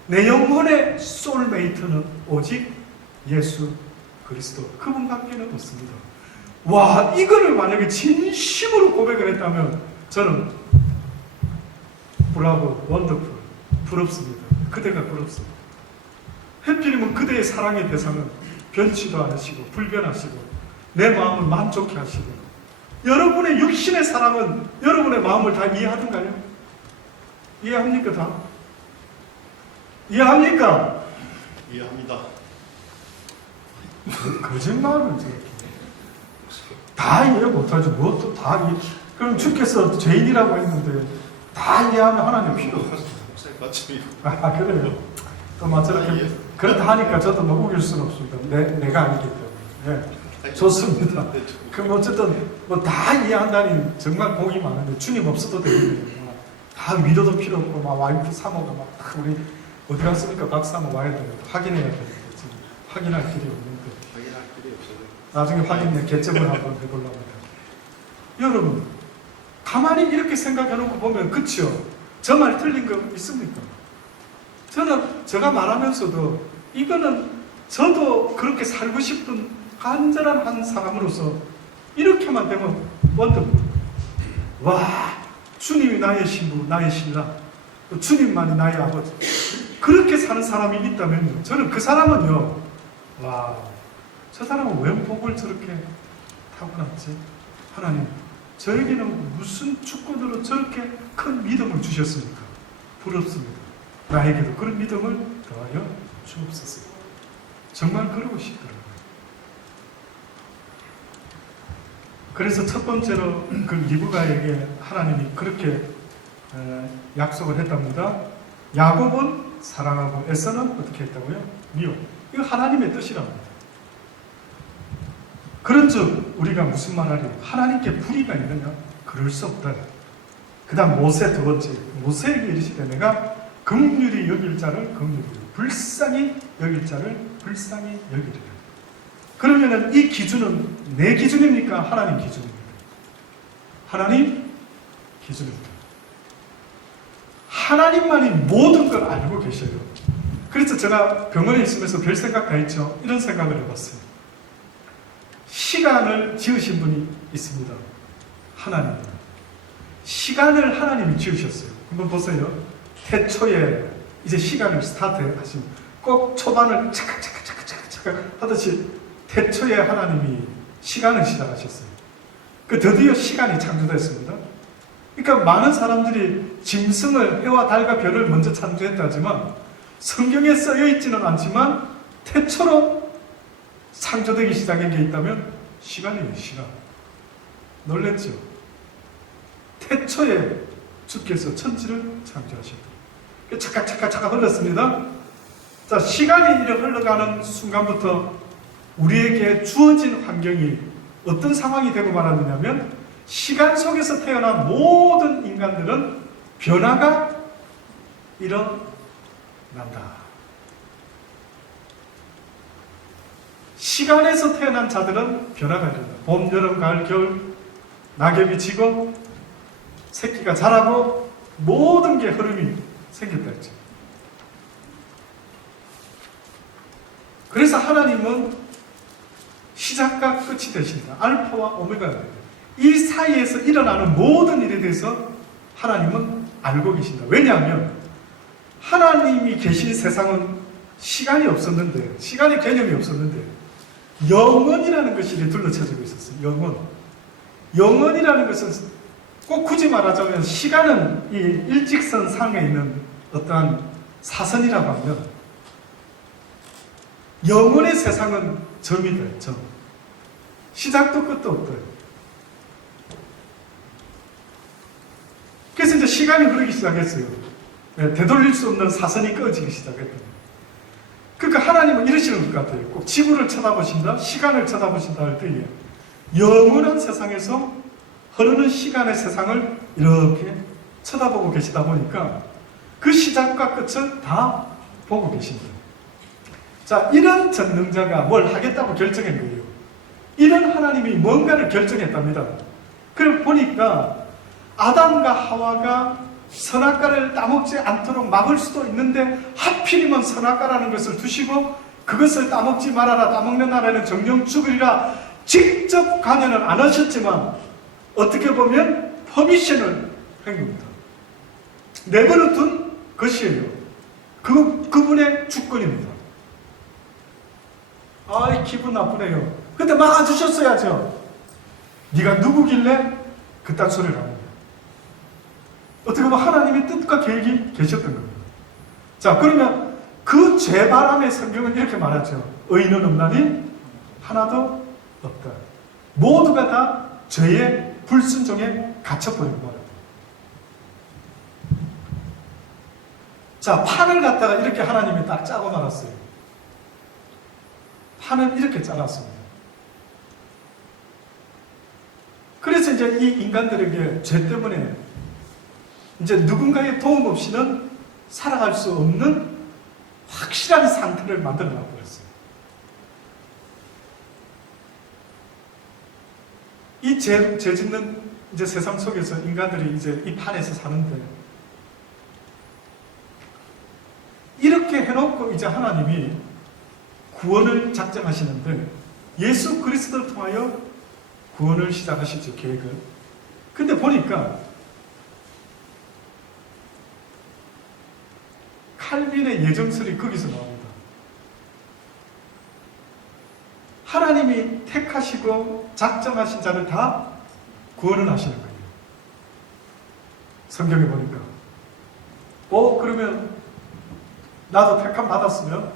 내 영혼의 소울메이트는 오직 예수 그리스도 그분밖에는 없습니다. 와, 이거를 만약에 진심으로 고백을 했다면 저는 브라보, 원더풀, 부럽습니다. 그대가 부럽습니다. 해필이면 그대의 사랑의 대상은 변치도 않으시고 불변하시고 내 마음을 만족해 하시고 여러분의 육신의 사랑은 여러분의 마음을 다 이해하던가요? 이해합니까 다? 이해합니까? 이해합니다. 거짓말을 저렇게 다 이해 못하죠. 무엇도 다 이해. 그럼 주께서 죄인이라고 했는데 다 이해하면 하나님 필요 없어요. 목사님 맞춤이. 그래요. 또 막 저렇게 그렇다 하니까 저도 뭐 우길 수는 없습니다. 내가 아니기 때문에. 네. 좋습니다. 그럼 어쨌든 뭐 다 이해한다니 정말 복이 많은데 주님 없어도 되거든요. 다 위로도 필요 없고 막 와이프 사모가 막 우리 어디 갔습니까? 박 사모 와야 돼요. 확인해야 되는데 지금 확인할 길이 없는데. 확인할 필요 없어요. 나중에 확인해 개점을 한번 해보려고 해요. 여러분 가만히 이렇게 생각해놓고 보면 그치요? 저 말 틀린 거 있습니까? 저는 제가 말하면서도 이거는 저도 그렇게 살고 싶은 간절한 한 사람으로서 이렇게만 되면 원더풀. 와, 주님이 나의 신부, 나의 신랑, 또 주님만이 나의 아버지. 그렇게 사는 사람이 있다면요, 저는 그 사람은요, 와, 저 사람은 왜 복을 저렇게 타고났지? 하나님, 저에게는 무슨 축복으로 저렇게 큰 믿음을 주셨습니까? 부럽습니다. 나에게도 그런 믿음을 더하여 주옵소서. 정말 그러고 싶더라고요. 그래서 첫 번째로 그 리브가에게 하나님이 그렇게 약속을 했답니다. 야곱은 사랑하고 에서는 어떻게 했다고요? 미워. 이거 하나님의 뜻이랍니다. 그런즉 우리가 무슨 말하리? 하나님께 불의가 있느냐? 그럴 수 없다. 그 다음 모세 두 번째. 모세에게 이르시되 내가 긍휼히 여길 자를 긍휼히 불쌍히 여길 자를 불쌍히 여기리라. 그러면은 이 기준은 내 기준입니까? 하나님 기준입니까? 하나님 기준입니다. 하나님만이 모든 걸 알고 계셔요. 그래서 제가 병원에 있으면서 별 생각 다 했죠. 이런 생각을 해봤어요. 시간을 지으신 분이 있습니다. 하나님. 시간을 하나님이 지으셨어요. 한번 보세요. 태초에 이제 시간을 스타트 하시면 꼭 초반을 차각차각 하듯이 태초에 하나님이 시간을 시작하셨어요. 그 드디어 시간이 창조됐습니다. 그러니까 많은 사람들이 짐승을 해와 달과 별을 먼저 창조했다 하지만 성경에 쓰여 있지는 않지만 태초로 창조되기 시작한 게 있다면 시간이에요. 시간. 놀랬죠? 태초에 주께서 천지를 창조하셨다. 차각차각 흘렀습니다. 자, 시간이 이렇게 흘러가는 순간부터 우리에게 주어진 환경이 어떤 상황이 되고 말았느냐면 시간 속에서 태어난 모든 인간들은 변화가 일어난다. 시간에서 태어난 자들은 변화가 일어난다. 봄, 여름, 가을, 겨울 낙엽이 지고 새끼가 자라고 모든 게 흐름이 생겼다 했죠. 그래서 하나님은 시작과 끝이 되신다. 알파와 오메가가 됩니다. 이 사이에서 일어나는 모든 일에 대해서 하나님은 알고 계신다. 왜냐하면 하나님이 계신 세상은 시간이 없었는데, 시간의 개념이 없었는데 영원이라는 것이 둘러쳐지고 있었어요. 영원. 영원이라는 것은 꼭 굳이 말하자면 시간은 이 일직선 상에 있는 어떠한 사선이라고 하면 영혼의 세상은 점이다. 점. 시작도 끝도 없다. 그래서 이제 시간이 흐르기 시작했어요. 되돌릴 수 없는 사선이 꺼지기 시작했다. 그러니까 하나님은 이러시는 것 같아요. 꼭 지구를 쳐다보신다, 시간을 쳐다보신다 할 때에 영원한 세상에서 흐르는 시간의 세상을 이렇게 쳐다보고 계시다 보니까 그 시작과 끝을 다 보고 계십니다. 자, 이런 전능자가 뭘 하겠다고 결정한 거예요. 이런 하나님이 뭔가를 결정했답니다. 그걸 보니까 아담과 하와가 선악과를 따먹지 않도록 막을 수도 있는데 하필이면 선악과라는 것을 두시고 그것을 따먹지 말아라, 따먹는 나라는 정령 죽으리라 직접 관여는 안 하셨지만 어떻게 보면 퍼미션을 한 겁니다. 내버려 둔 것이에요. 그분의 주권입니다. 아이 기분 나쁘네요. 근데 막아주셨어야죠. 네가 누구길래 그딴 소리를 하는 거야. 어떻게 보면 하나님의 뜻과 계획이 계셨던 겁니다. 자, 그러면 그 죄바람의 성경은 이렇게 말하죠. 의인은 없나니 하나도 없다. 모두가 다 죄의 불순종에 갇혀버린 거예요. 자, 판을 갖다가 이렇게 하나님이 딱 짜고 말았어요. 판은 이렇게 짜놨습니다. 그래서 이제 이 인간들에게 죄 때문에 이제 누군가의 도움 없이는 살아갈 수 없는 확실한 상태를 만들어 놔버렸어요. 이 죄 짓는 이제 세상 속에서 인간들이 이제 이 판에서 사는데 이렇게 해놓고 이제 하나님이 구원을 작정하시는데 예수 그리스도를 통하여 구원을 시작하시죠, 계획을. 근데 보니까 칼빈의 예정설이 거기서 나옵니다. 하나님이 택하시고 작정하신 자를 다 구원을 하시는 거예요. 성경에 보니까. 그러면 나도 택함 받았으면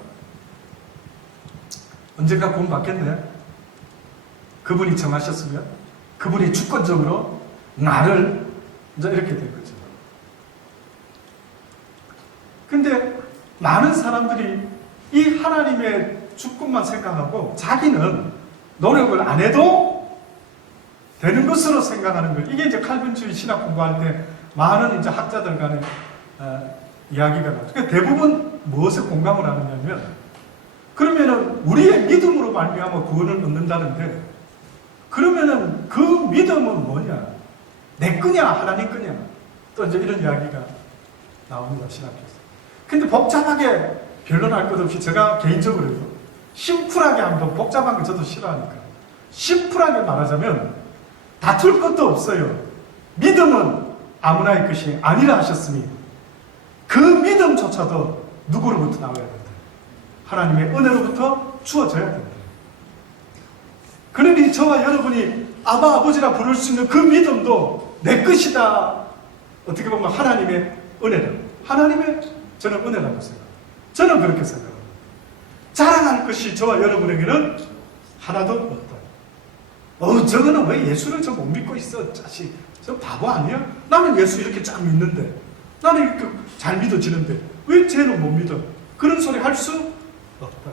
언젠가 구원 받겠네. 그분이 정하셨으면 그분이 주권적으로 나를 이제 이렇게 된 거죠. 근데 많은 사람들이 이 하나님의 주권만 생각하고 자기는 노력을 안 해도 되는 것으로 생각하는 거예요. 이게 이제 칼빈주의 신학 공부할 때 많은 이제 학자들 간의 이야기가 나죠. 그러니까 대부분 무엇에 공감을 하느냐면 그러면은 우리의 믿음으로 말미암아 구원을 얻는다는데 그러면은 그 믿음은 뭐냐? 내 거냐 하나님 거냐? 또 이제 이런 이야기가 나옵니다. 신학에서. 근데 복잡하게 변론할 것 없이 제가 개인적으로요. 심플하게 한번 복잡한 거 저도 싫어하니까. 심플하게 말하자면 다툴 것도 없어요. 믿음은 아무나의 것이 아니라 하셨으니 그 믿음조차도 누구로부터 나와야 된다. 하나님의 은혜로부터 주어져야 된다. 그러니 저와 여러분이 아바 아버지라 부를 수 있는 그 믿음도 내 것이다. 어떻게 보면 하나님의 은혜다. 하나님의 저는 은혜라고 생각합니다. 저는 그렇게 생각합니다. 자랑할 것이 저와 여러분에게는 하나도 없다. 저거는 왜 예수를 저 못 믿고 있어? 자식, 저 바보 아니야? 나는 예수 이렇게 쫙 믿는데, 나는 이렇게 잘 믿어지는데 왜 쟤는 못 믿어? 그런 소리 할 수 없다.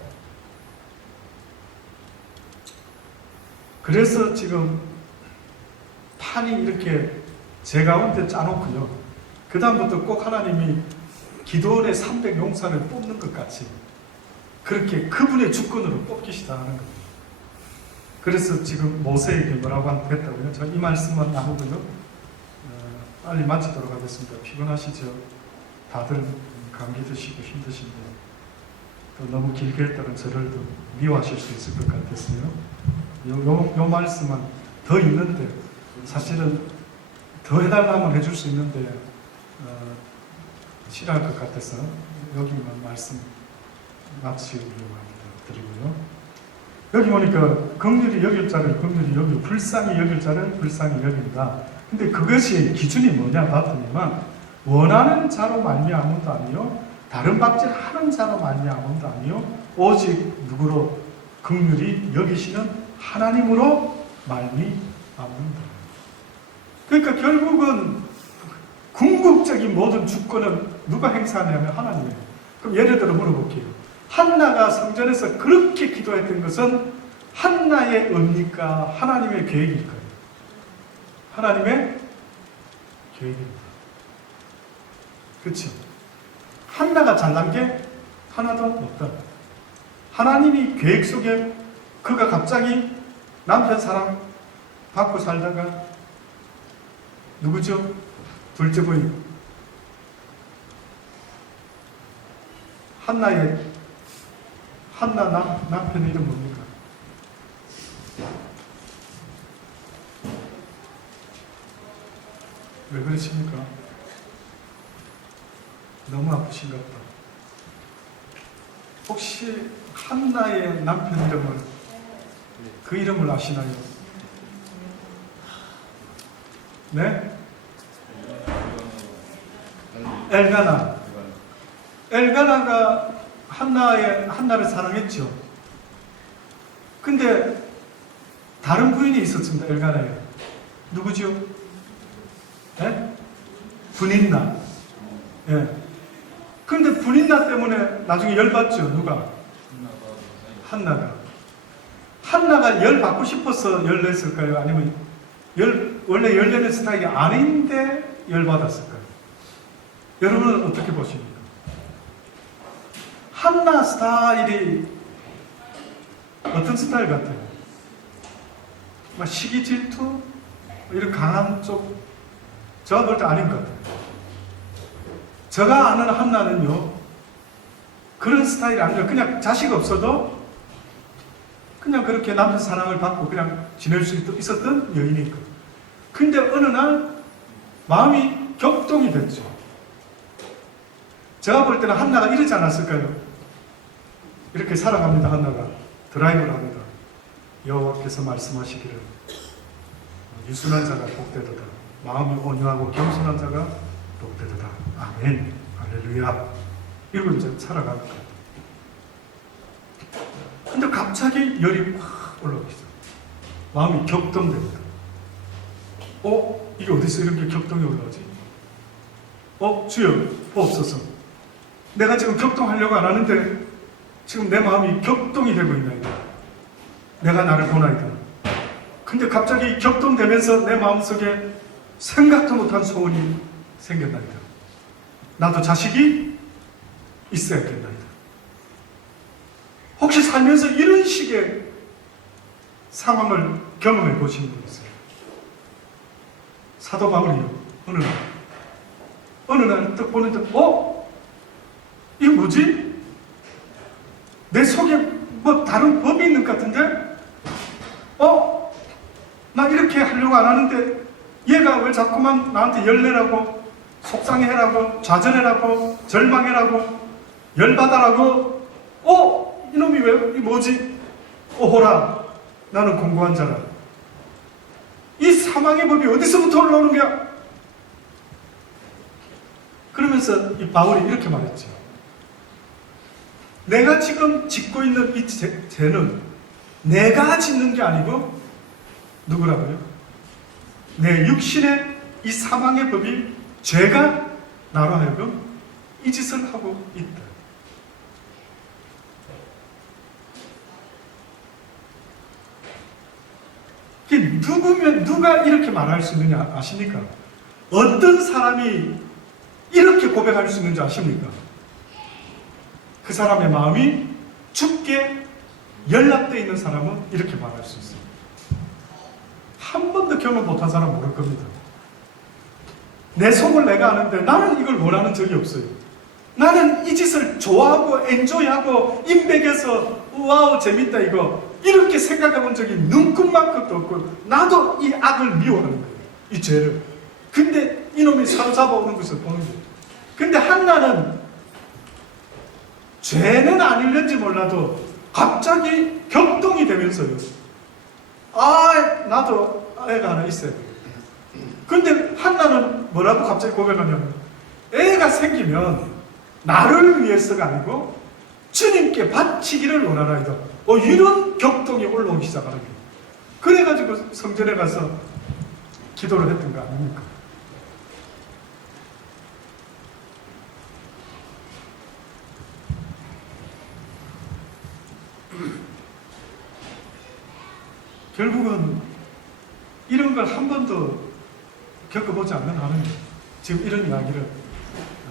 그래서 지금 판이 이렇게 제 가운데 짜놓고요. 그 다음부터 꼭 하나님이 기도원의 300용사를 뽑는 것 같이 그렇게 그분의 주권으로 뽑기 시작하는 겁니다. 그래서 지금 모세에게 뭐라고 했다고요? 저 이 말씀만 나누고요. 빨리 마치도록 하겠습니다. 피곤하시죠? 다들 감기 드시고 힘드신데 또 너무 길게 했다가 저를 더 미워하실 수 있을 것 같아서요. 요 말씀은 더 있는데 사실은 더 해달라면 해줄 수 있는데 싫어할 것 같아서 여기만 말씀 마치려고 드리고요. 여기 보니까 긍휼히 여길 자를 긍휼히 여기고 불쌍히 여길 자를 불쌍히 여긴다. 근데 그것이 기준이 뭐냐 봤더니만 원하는 자로 말미암음도 아니요 다른 박질하는 자로 말미암음도 아니요 오직 누구로 긍휼히 여기시는 하나님으로 말미암는다. 그러니까 결국은 궁극적인 모든 주권은 누가 행사하냐면 하나님이에요. 그럼 예를 들어 물어볼게요. 한나가 성전에서 그렇게 기도했던 것은 한나의 의입니까? 하나님의 계획일까요? 하나님의 계획입니다. 그렇죠? 한나가 잘난 게 하나도 없다. 하나님이 계획 속에 그가 갑자기 남편 사랑 받고 살다가 누구죠? 둘째 부인 한나 남편의 이름 뭡니까? 왜 그러십니까? 너무 아프신가 보다. 혹시 한나의 남편 이름을 그 이름을 아시나요? 네? 엘가나. 엘가나가 한나를 사랑했죠. 근데 다른 부인이 있었습니다. 엘가나에. 누구죠? 예? 분인나. 예. 근데 분인나 때문에 나중에 열받죠. 누가? 한나가. 한나가 열 받고 싶어서 열 냈을까요? 아니면 원래 열 내는 스타일이 아닌데 열 받았을까요? 여러분은 어떻게 보십니까? 한나 스타일이 어떤 스타일 같아요? 막 시기 질투? 이런 강한 쪽? 제가 볼 때 아닌 것 같아요. 제가 아는 한나는요, 그런 스타일이 아니라 그냥 자식 없어도 그냥 그렇게 남편 사랑을 받고 그냥 지낼 수 있었던 여인이니까. 근데 어느 날 마음이 격동이 됐죠. 제가 볼 때는 한나가 이러지 않았을까요? 이렇게 살아갑니다. 한나가 드라이브를 합니다. 여호와께서 말씀하시기를 유순한 자가 복되도다. 마음이 온유하고 겸손한 자가 복되도다. 아멘. 할렐루야. 이러고 이제 살아갑니다. 근데 갑자기 열이 확 올라오기 시작. 마음이 격동됩니다. 이게 어디서 이렇게 격동이 올라오지? 주여, 없어서. 내가 지금 격동하려고 안 하는데 지금 내 마음이 격동이 되고 있나이다. 내가 나를 보나이다. 근데 갑자기 격동되면서 내 마음속에 생각도 못한 소원이 생겼나이다. 나도 자식이 있어야겠나이다. 혹시 살면서 이런 식의 상황을 경험해 보신 분 있어요? 사도 바울이요. 어느 날 딱 보는데 이거 뭐지? 내 속에 뭐 다른 법이 있는 것 같은데? 나 이렇게 하려고 안 하는데 얘가 왜 자꾸만 나한테 열내라고 속상해라고 좌절해라고 절망해라고 열받아라고 이놈이 왜 뭐지? 오호라 나는 공고한 자라. 이 사망의 법이 어디서부터 올라오는 거야? 그러면서 이 바울이 이렇게 말했죠. 내가 지금 짓고 있는 이 죄는 내가 짓는 게 아니고 누구라고요? 내 육신의 이 사망의 법이 죄가 나로 하여금 이 짓을 하고 있다. 누가 이렇게 말할 수 있느냐 아십니까? 어떤 사람이 이렇게 고백할 수 있는지 아십니까? 그 사람의 마음이 죽게 연락되어 있는 사람은 이렇게 말할 수 있어요. 한 번도 경험 못한 사람 모를 겁니다. 내 속을 내가 아는데 나는 이걸 원하는 적이 없어요. 나는 이 짓을 좋아하고 엔조이하고 인백에서 와우 재밌다 이렇게 생각해 본 적이 눈끝만큼도 없고 나도 이 악을 미워하는 거예요. 이 죄를. 근데 이놈이 사로잡아 오는 것을 보는 거예요. 근데 한나는 죄는 아닐는지 몰라도 갑자기 격동이 되면서요. 나도 애가 하나 있어야 돼. 근데 한나는 뭐라고 갑자기 고백하냐면 때가 생기면 나를 위해서가 아니고 주님께 바치기를 원하나이다. 이런 격동이 올라오기 시작하는 거예요. 그래가지고 성전에 가서 기도를 했던 거 아닙니까? 결국은 이런 걸 한 번도 겪어보지 않는 한은 지금 이런 이야기를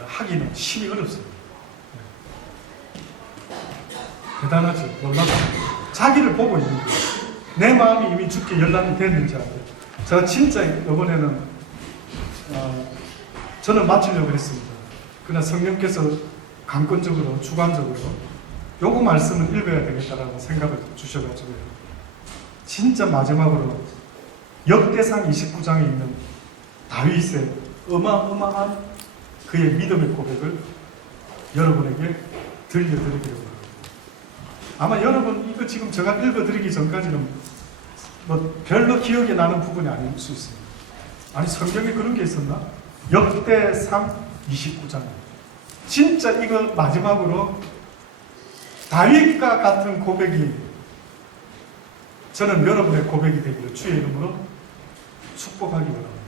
하기는 심히 어렵습니다. 대단하죠. 놀랍죠. 자기를 보고 있는 거예요. 내 마음이 이미 죽게 연락이 됐는지 안 돼요. 제가 진짜 이번에는 저는 마치려고 했습니다. 그러나 성령께서 강권적으로 주관적으로 요거 말씀을 읽어야 되겠다라고 생각을 주셔가지고요. 진짜 마지막으로 역대상 29장에 있는 다윗의 어마어마한 그의 믿음의 고백을 여러분에게 들려드리기로 합니다. 아마 여러분 이거 지금 제가 읽어드리기 전까지는 뭐 별로 기억에 나는 부분이 아닐 수 있습니다. 아니 성경에 그런 게 있었나? 역대상 29장. 진짜 이거 마지막으로 다윗과 같은 고백이 저는 여러분의 고백이 되기를 주의 이름으로 축복하기 원합니다.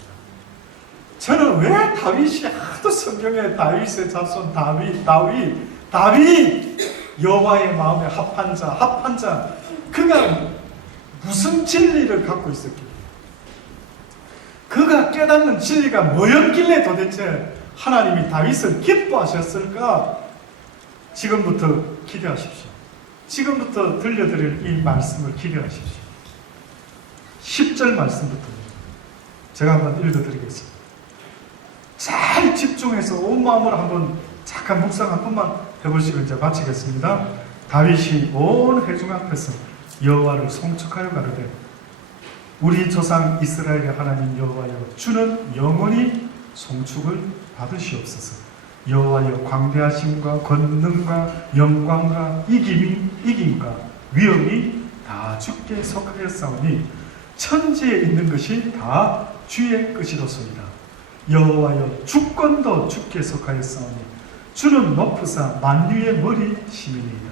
저는 왜 다윗이 하도 성경에 다윗의 자손 다윗 여호와의 마음에 합한 자 그가 무슨 진리를 갖고 있었길래 그가 깨닫는 진리가 뭐였길래 도대체 하나님이 다윗을 기뻐하셨을까? 지금부터 기대하십시오. 지금부터 들려드릴 이 말씀을 기대하십시오. 10절 말씀부터 제가 한번 읽어드리겠습니다. 잘 집중해서 온 마음으로 한번 잠깐 묵상 한 번만 해보시고 이제 마치겠습니다. 다윗이 온 회중 앞에서 여호와를 송축하여 가로되 우리 조상 이스라엘의 하나님 여호와여 주는 영원히 송축을 받으시옵소서. 여호와여 광대하심과 권능과 영광과 이김과 위엄이 다 주께 속하였사오니 천지에 있는 것이 다 주의 것이로소이다. 여호와여 주권도 주께 속하였사오니 주는 높으사 만유의 머리심이니이다.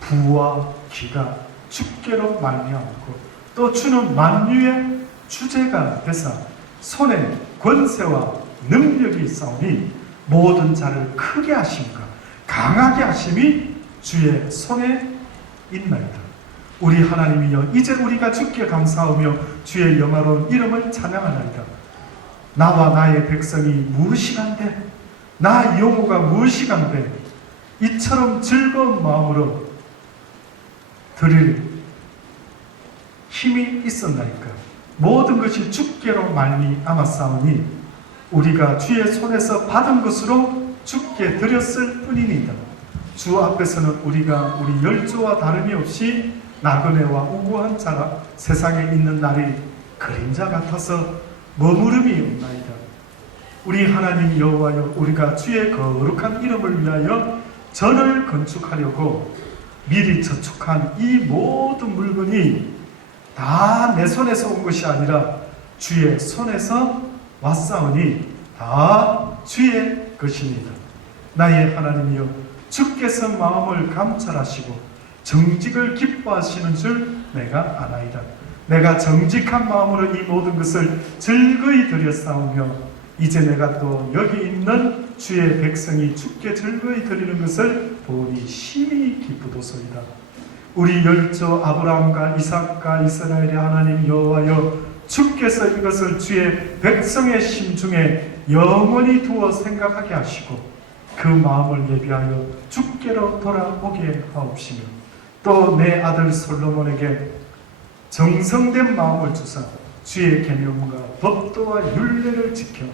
부와 귀가 주께로 말미암고 또 주는 만유의 주제가 되사 손에 권세와 능력이 있사오니 모든 자를 크게 하심과 강하게 하심이 주의 손에 있나이다. 우리 하나님이여 이제 우리가 주께 감사하며 주의 영화로운 이름을 찬양하나이다. 나와 나의 백성이 무엇이간데 나 영호가 무엇이간데 이처럼 즐거운 마음으로 드릴 힘이 있었나이까. 모든 것이 주께로 말미암았사오니 우리가 주의 손에서 받은 것으로 주께 드렸을 뿐이니이다. 주 앞에서는 우리가 우리 열조와 다름이 없이 나그네와 우고한 자라 세상에 있는 날이 그림자 같아서 머무름이 없나이다. 우리 하나님 여호와여 우리가 주의 거룩한 이름을 위하여 전을 건축하려고 미리 저축한 이 모든 물건이 다 내 손에서 온 것이 아니라 주의 손에서 왔사오니 다 주의 것입니다. 나의 하나님이여 주께서 마음을 감찰하시고 정직을 기뻐하시는 줄 내가 아나이다. 내가 정직한 마음으로 이 모든 것을 즐거이 드렸사오며 이제 내가 또 여기 있는 주의 백성이 주께 즐거이 드리는 것을 보니 심히 기쁘도소이다. 우리 열조 아브라함과 이삭과 이스라엘의 하나님 여호와여 주께서 이것을 주의 백성의 심중에 영원히 두어 생각하게 하시고 그 마음을 예비하여 주께로 돌아오게 하옵시며 또 내 아들 솔로몬에게 정성된 마음을 주사 주의 계명과 법도와 율례를 지켜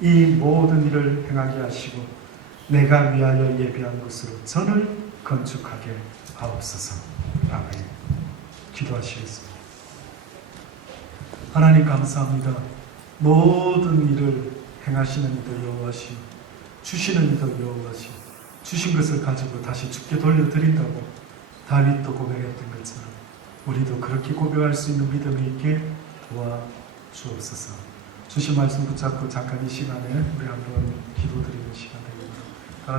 이 모든 일을 행하게 하시고 내가 위하여 예비한 것으로 전을 건축하게 하옵소서. 아멘. 기도하시겠습니다. 하나님 감사합니다. 모든 일을 행하시는 이도 여호와시오 주시는 이도 여호와시오 주신 것을 가지고 다시 주께 돌려드린다고 다윗도 고백했던 것처럼 우리도 그렇게 고백할 수 있는 믿음이 있게 도와주옵소서. 주신 말씀 붙잡고 잠깐 이 시간에 우리 한번 기도드리는 시간